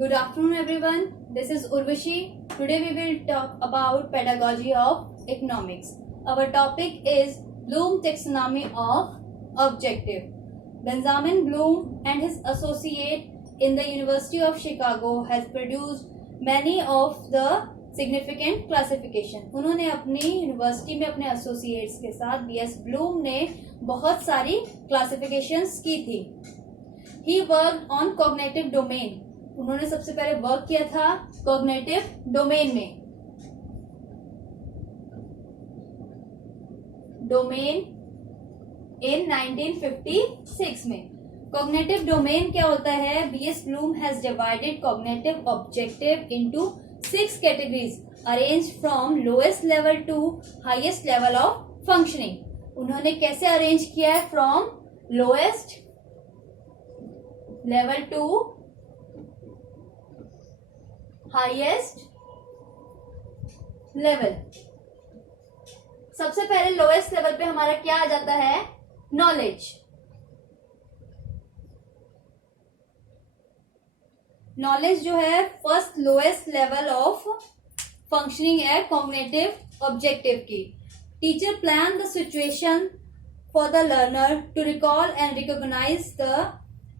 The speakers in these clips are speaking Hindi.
Good afternoon, everyone. This is Urvashi. Today we will talk about pedagogy of economics. Our topic is Bloom taxonomy of objective. Benjamin Bloom and his associate in the University of Chicago has produced many of the significant classification. उन्होंने अपनी यूनिवर्सिटी में अपने एसोसिएट्स के साथ बीएस ब्लूम ने बहुत सारी क्लासिफिकेशंस की थी. He worked on cognitive domain. उन्होंने सबसे पहले वर्क किया था कॉग्निटिव डोमेन इन 1956 में. कॉग्निटिव डोमेन क्या होता है? B S Bloom has divided cognitive objective into 6 categories arrange from lowest level to highest level of functioning. उन्होंने कैसे अरेंज किया है? From lowest level to highest level. सबसे पहले लोएस्ट लेवल पे हमारा क्या आ जाता है? नॉलेज. नॉलेज जो है first lowest level of functioning है कॉग्निटिव ऑब्जेक्टिव की. Teacher plan the situation for the learner to recall and recognise the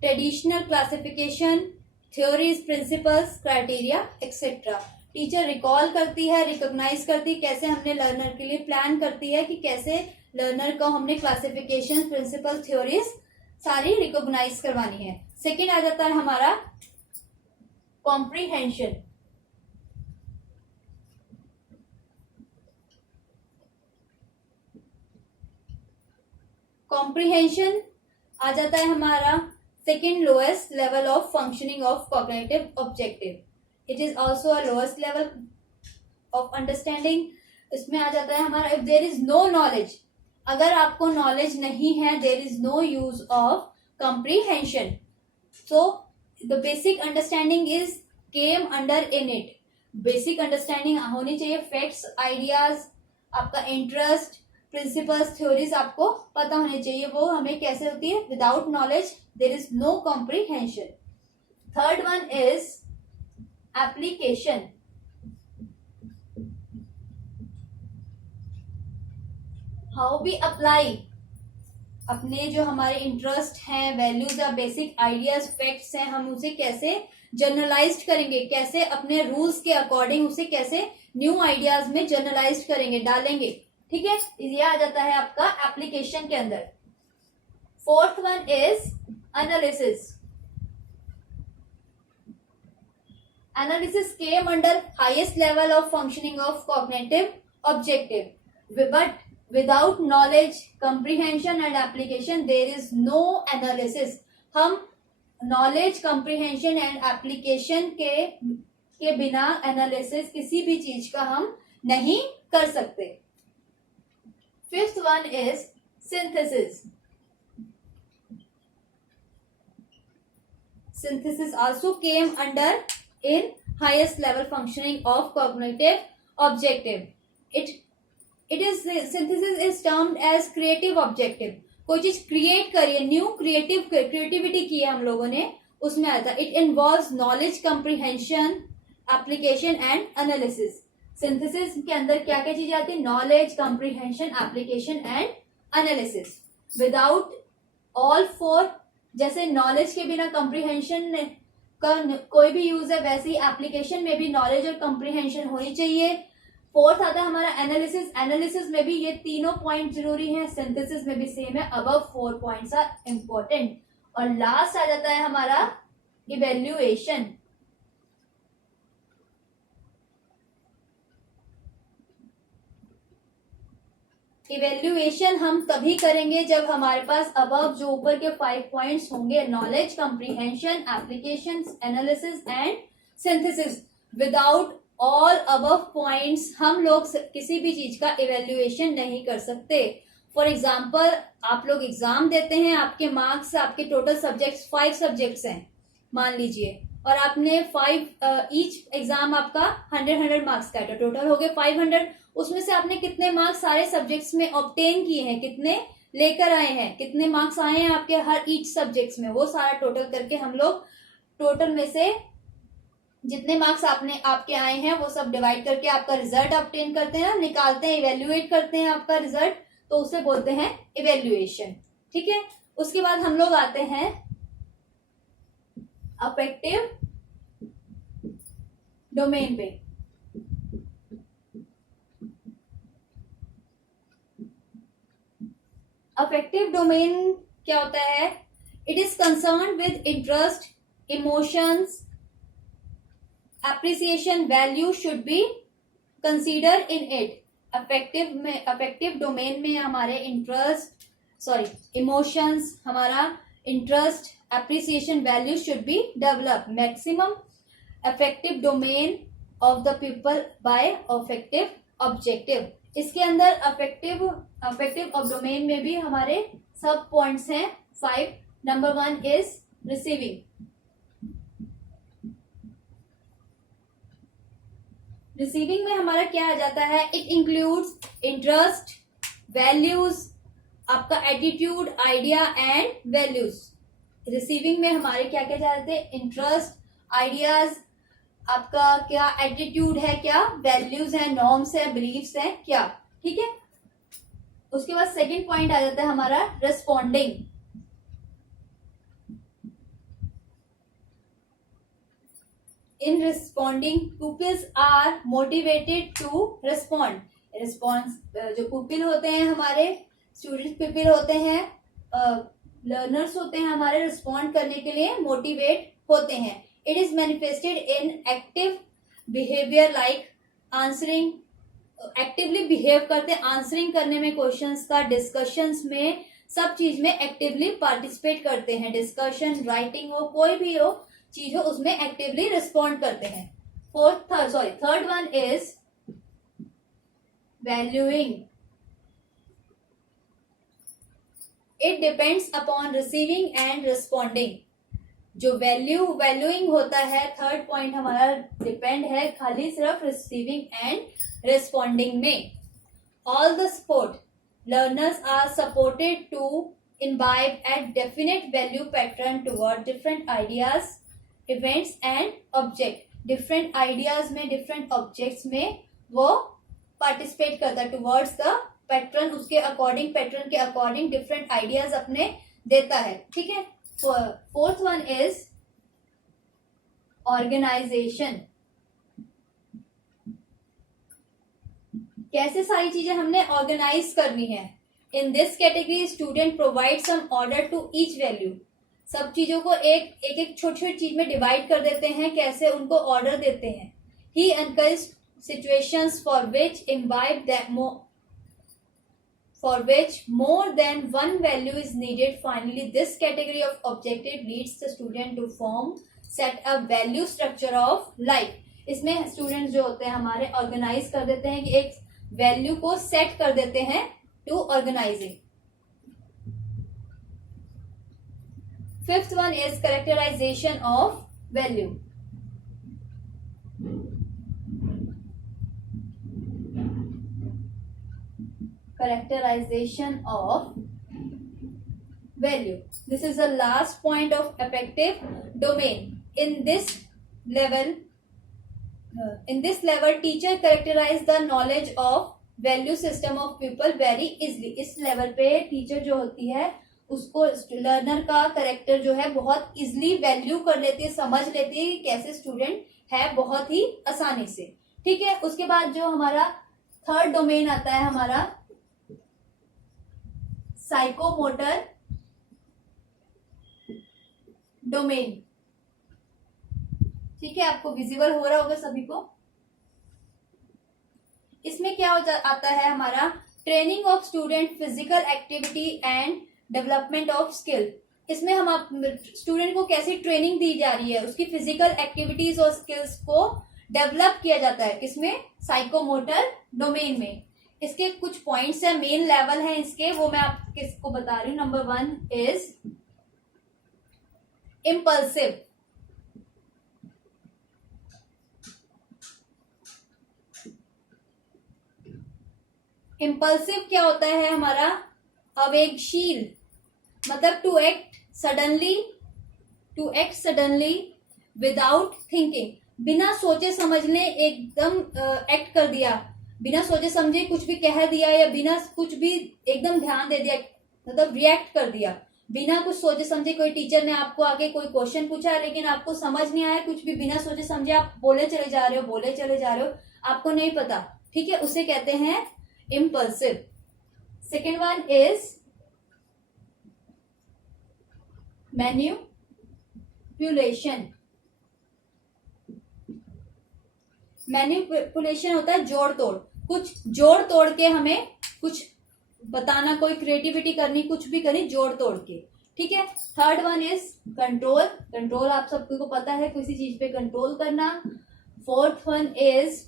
traditional classification, theories, principles, criteria etcetera. Teacher recall करती है, रिकॉग्नाइज करती है, कैसे हमने लर्नर के लिए प्लान करती है कि कैसे लर्नर को हमने क्लासिफिकेशन, प्रिंसिपल, थ्योरीज सारी रिकॉग्नाइज करवानी है. सेकेंड आ जाता है हमारा कॉम्प्रीहेंशन. कॉम्प्रीहेंशन आ जाता है हमारा second lowest level of functioning of cognitive objective. It is also a lowest level of understanding. इसमें आ जाता है हमारा if there is no knowledge. अगर आपको knowledge नहीं है, there is no use of comprehension. So the basic understanding is came under in it. Basic understanding होनी चाहिए. Facts, ideas, आपका interest, प्रिंसिपल्स, थ्योरीज आपको पता होने चाहिए. वो हमें कैसे होती है? Without knowledge there is no comprehension. Third one is application. How we apply अपने जो हमारे इंटरेस्ट हैं, वैल्यूज या बेसिक आइडियाज, फैक्ट्स हैं, हम उसे कैसे जनरलाइज करेंगे, कैसे अपने रूल्स के अकॉर्डिंग उसे कैसे न्यू आइडियाज में जनरलाइज करेंगे, डालेंगे. ठीक है, ये आ जाता है आपका एप्लीकेशन के अंदर. Fourth one is analysis. Analysis came under highest level of functioning of cognitive objective. But without knowledge, comprehension and application there is no analysis. हम नॉलेज, कंप्रीहेंशन एंड एप्लीकेशन के बिना एनालिसिस किसी भी चीज का हम नहीं कर सकते. Fifth one is synthesis. Synthesis also came under in highest level functioning of cognitive objective. It is synthesis is termed as creative objective. कोई चीज क्रिएट करिए, न्यू क्रिएटिविटी की है हम लोगों ने, उसमें आता है. It involves knowledge, comprehension, application and analysis. Synthesis के अंदर क्या क्या चीजें आती है? Knowledge, comprehension, application and analysis. Without all four, जैसे नॉलेज के बिना कॉम्प्रीहेंशन का कोई भी यूज है, वैसे ही एप्लीकेशन में भी नॉलेज और कॉम्प्रीहेंशन होनी चाहिए. फोर्थ आता है हमारा एनालिसिस. एनालिसिस में भी ये तीनों पॉइंट जरूरी हैं. सिंथेसिस में भी सेम है. Above 4 points are important. और लास्ट आ जाता है हमारा इवेल्युएशन. इवेल्युएशन हम तभी करेंगे जब हमारे पास अबव जो ऊपर के 5 पॉइंट्स होंगे, knowledge, comprehension, application, analysis and synthesis. Without all above points हम लोग किसी भी चीज का इवेल्युएशन नहीं कर सकते. फॉर एग्जाम्पल, आप लोग एग्जाम देते हैं, आपके मार्क्स, आपके टोटल सब्जेक्ट्स 5 सब्जेक्ट्स हैं मान लीजिए, और आपने 5 ईच एग्जाम आपका 100 मार्क्स का है, तो टोटल हो गए 500. उसमें से आपने कितने मार्क्स सारे सब्जेक्ट्स में ऑब्टेन किए हैं, कितने लेकर आए हैं, कितने मार्क्स आए हैं आपके हर ईच सब्जेक्ट्स में, वो सारा टोटल करके हम लोग टोटल में से जितने मार्क्स आपके आए हैं वो सब डिवाइड करके आपका रिजल्ट ऑब्टेन करते हैं, निकालते हैं, इवेल्युएट करते हैं आपका रिजल्ट, तो उसे बोलते हैं इवेल्युएशन। ठीक है, उसके बाद हम लोग आते हैं अफेक्टिव डोमेन पे। अफेक्टिव डोमेन क्या होता है? It is concern with interest, emotions, appreciation, value should be consider in it. Affective domain में हमारे इमोशंस, हमारा interest, appreciation, value should be develop. Maximum affective domain of the people by affective objective. इसके अंदर अफेक्टिव ऑफ डोमेन में भी हमारे सब पॉइंट्स हैं 5। Number 1 is receiving. रिसीविंग में हमारा क्या आ जाता है? इट इंक्लूड्स इंटरेस्ट, वैल्यूज, आपका attitude, idea and values. Receiving में हमारे क्या क्या जाते हैं? इंटरेस्ट, आइडियाज, आपका क्या एटीट्यूड है, क्या वैल्यूज है, नॉर्म्स है, बिलीव्स है, क्या। ठीक है, उसके बाद सेकंड पॉइंट आ जाता है हमारा responding. In responding, pupils are motivated to respond. Response जो pupil होते हैं हमारे, स्टूडेंट pupil होते हैं, लर्नर्स होते हैं हमारे, रिस्पॉन्ड करने के लिए मोटिवेट होते हैं। It is manifested in active behaviour like answering. Actively behave करते हैं, आंसरिंग करने में क्वेश्चंस का, डिस्कशंस में, सब चीज में एक्टिवली पार्टिसिपेट करते हैं। डिस्कशन, राइटिंग हो, कोई भी हो चीज हो, उसमें एक्टिवली रिस्पॉन्ड करते हैं। Third one is valuing. It depends upon receiving end responding. जो वैल्यूइंग होता है, थर्ड पॉइंट हमारा डिपेंड है खाली सिर्फ रिसीविंग एंड रिस्पॉन्डिंग में। All the support learners are supported to imbibe a definite value pattern toward different ideas, events and object। different ideas में, different objects में वो participate करता है towards the pattern, उसके according, pattern के according different ideas अपने देता है। ठीक है, fourth one is organization। कैसे सारी चीजें हमने ऑर्गेनाइज करनी है? In this category student provide some order to each value. सब चीजों को एक छोटी छोटी चीज में डिवाइड कर देते हैं, कैसे उनको ऑर्डर देते हैं। He encourage situations for which more than one value is needed. Finally this category of objective leads the student to form set a value structure of life. इसमें स्टूडेंट जो होते हैं हमारे ऑर्गेनाइज कर देते हैं कि एक वैल्यू को सेट कर देते हैं to organising. Fifth one is characterisation of value. Characterisation of value, this is the last point of affective domain. In this level teacher characterize the knowledge of value system of people very easily। इस लेवल पे टीचर जो होती है उसको लर्नर का करेक्टर जो है बहुत इजिली वैल्यू कर लेती है, समझ लेती है कि कैसे स्टूडेंट है, बहुत ही आसानी से। ठीक है, उसके बाद जो हमारा थर्ड डोमेन आता है हमारा साइकोमोटर डोमेन। ठीक है, आपको विजिबल हो रहा होगा सभी को। इसमें क्या आता है हमारा training of student, physical activity and development of skill. इसमें हम स्टूडेंट को कैसी ट्रेनिंग दी जा रही है, उसकी फिजिकल एक्टिविटीज और स्किल्स को डेवलप किया जाता है। किसमें? साइकोमोटर डोमेन में। इसके कुछ पॉइंट्स है, मेन लेवल है इसके, वो मैं आप किसको बता रही हूँ। Number 1 is impulsive. इम्पल्सिव क्या होता है हमारा? आवेगशील, मतलब to act suddenly without thinking. बिना सोचे समझने एकदम एक्ट कर दिया, बिना सोचे समझे कुछ भी कह दिया या बिना कुछ भी एकदम ध्यान दे दिया, मतलब रिएक्ट कर दिया बिना कुछ सोचे समझे। कोई टीचर ने आपको आगे कोई क्वेश्चन पूछा है लेकिन आपको समझ नहीं आया, कुछ भी बिना सोचे समझे आप बोले चले जा रहे हो, आपको नहीं पता, ठीक है, उसे कहते हैं impulsive. Second one is manipulation. Manipulation होता है जोड़ तोड़, कुछ जोड़ तोड़ के हमें कुछ बताना, कोई क्रिएटिविटी करनी, कुछ भी करनी जोड़ तोड़ के, ठीक है। Third one is control. Control आप सबको पता है, किसी चीज पे कंट्रोल करना। फोर्थ वन इज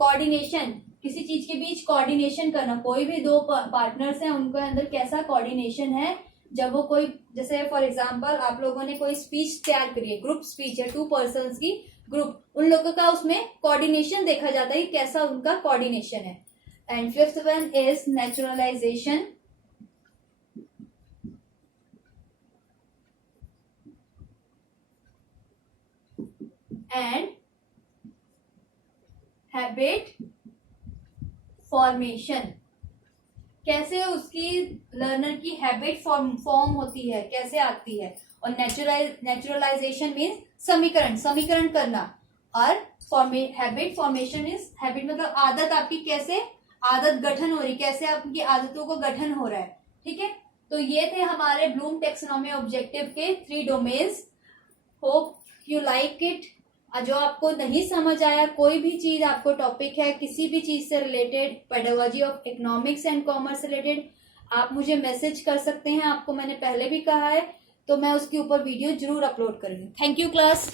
कोऑर्डिनेशन, किसी चीज के बीच कोऑर्डिनेशन करना, कोई भी दो पार्टनर्स हैं उनके अंदर कैसा कोऑर्डिनेशन है। जब वो कोई, जैसे फॉर एग्जांपल आप लोगों ने कोई स्पीच तैयार करी है, ग्रुप स्पीच है, 2 पर्सन्स की ग्रुप, उन लोगों का उसमें कोऑर्डिनेशन देखा जाता है कि कैसा उनका कोऑर्डिनेशन है। And fifth one is naturalisation. And habit formation, कैसे उसकी लर्नर की हैबिट फॉर्म होती है, कैसे आती है। और नेचुरलाइजेशन मीन्स समीकरण करना। और हैबिट फॉर्मेशन इज, हैबिट मतलब आदत, आपकी कैसे आदत गठन हो रही, कैसे आपकी आदतों को गठन हो रहा है, ठीक है। तो ये थे हमारे ब्लूम टेक्सोनॉमी ऑब्जेक्टिव के 3 domains. Hope you like it. जो आपको नहीं समझ आया, कोई भी चीज आपको टॉपिक है किसी भी चीज से related, pedagogy of economics and commerce related, आप मुझे मैसेज कर सकते हैं। आपको मैंने पहले भी कहा है, तो मैं उसके ऊपर वीडियो जरूर अपलोड करूंगी। Thank you class.